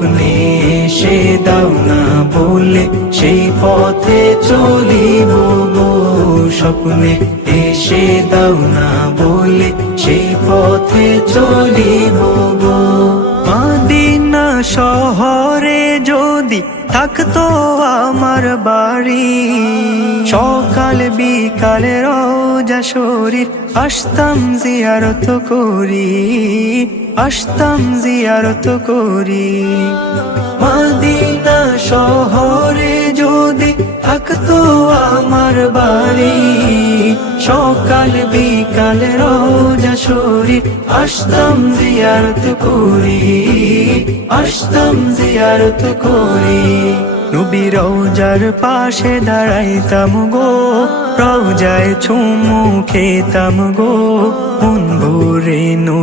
স্বপ্নে এসে দাও না বলে সেই পথে চলিব গো, স্বপ্নে এসে দাও না বলে সেই পথে চলিব গো। মদিনা শহরে যদি থাকতো আমার বাড়ি, সকাল বিকাল রোজা শরীর আসতাম জিয়ারত করি, আসতাম জিয়ারত করি। মদিনা শহরে যদি থাকতো আমার বাড়ি, সকাল বিকাল রোজা শরীর আসতাম জিয়ারত করি, আসতাম জিয়ারত করি। নবী রওজার পাশে দাঁড়াইতাম গো, রওজায় চুমু খেতাম গো, মন